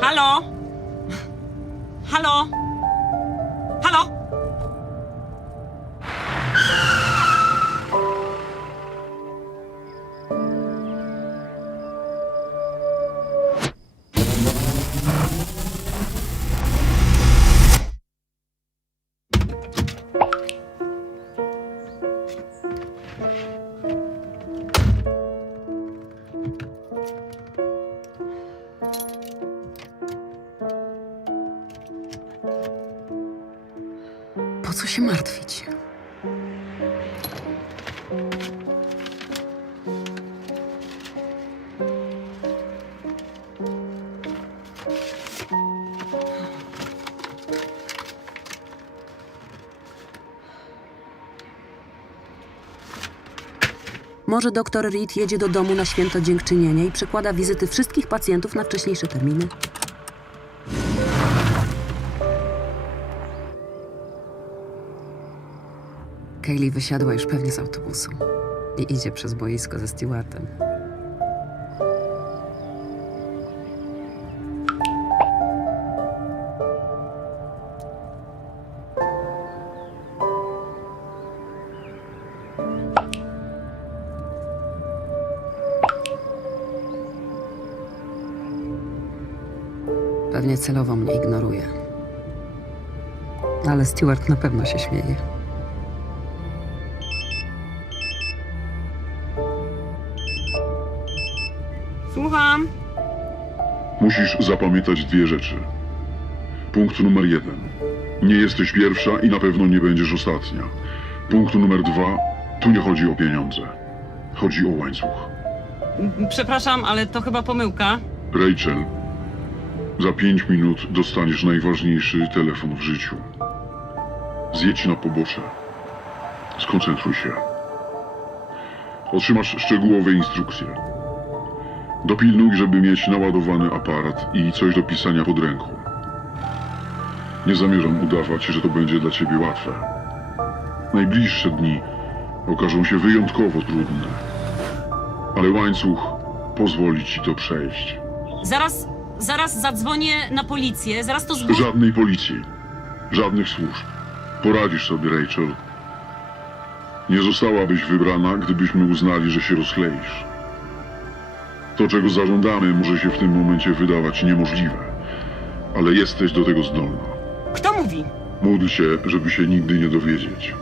Halo? Halo? Halo? Po co się martwić? Może doktor Reed jedzie do domu na święto dziękczynienia i przekłada wizyty wszystkich pacjentów na wcześniejsze terminy? Kaylee wysiadła już pewnie z autobusu i idzie przez boisko ze stewardem. Pewnie celowo mnie ignoruje. Ale Stewart na pewno się śmieje. Słucham. Musisz zapamiętać dwie rzeczy. Punkt numer jeden. Nie jesteś pierwsza i na pewno nie będziesz ostatnia. Punkt numer dwa. Tu nie chodzi o pieniądze. Chodzi o łańcuch. Przepraszam, ale to chyba pomyłka. Rachel, za pięć minut dostaniesz najważniejszy telefon w życiu. Zjedź na pobocze. Skoncentruj się. Otrzymasz szczegółowe instrukcje. Dopilnuj, żeby mieć naładowany aparat i coś do pisania pod ręką. Nie zamierzam udawać, że to będzie dla ciebie łatwe. Najbliższe dni okażą się wyjątkowo trudne. Ale łańcuch pozwoli ci to przejść. Zaraz, zaraz zadzwonię na policję, zaraz to zgłoszę. Żadnej policji, żadnych służb. Poradzisz sobie, Rachel. Nie zostałabyś wybrana, gdybyśmy uznali, że się rozkleisz. To, czego zażądamy, może się w tym momencie wydawać niemożliwe, ale jesteś do tego zdolna. Kto mówi? Módl się, żeby się nigdy nie dowiedzieć,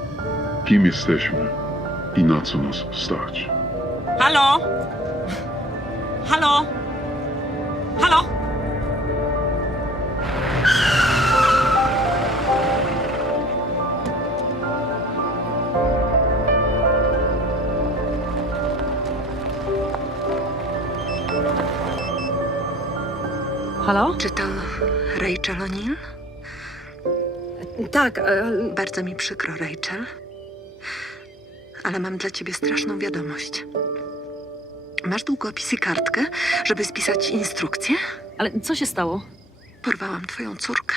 kim jesteśmy i na co nas stać. Halo? Halo? Halo? Halo? Czy to Rachel O'Neill? Tak, Bardzo mi przykro, Rachel. Ale mam dla ciebie straszną wiadomość. Masz długopis i kartkę, żeby spisać instrukcję? ale co się stało? Porwałam twoją córkę.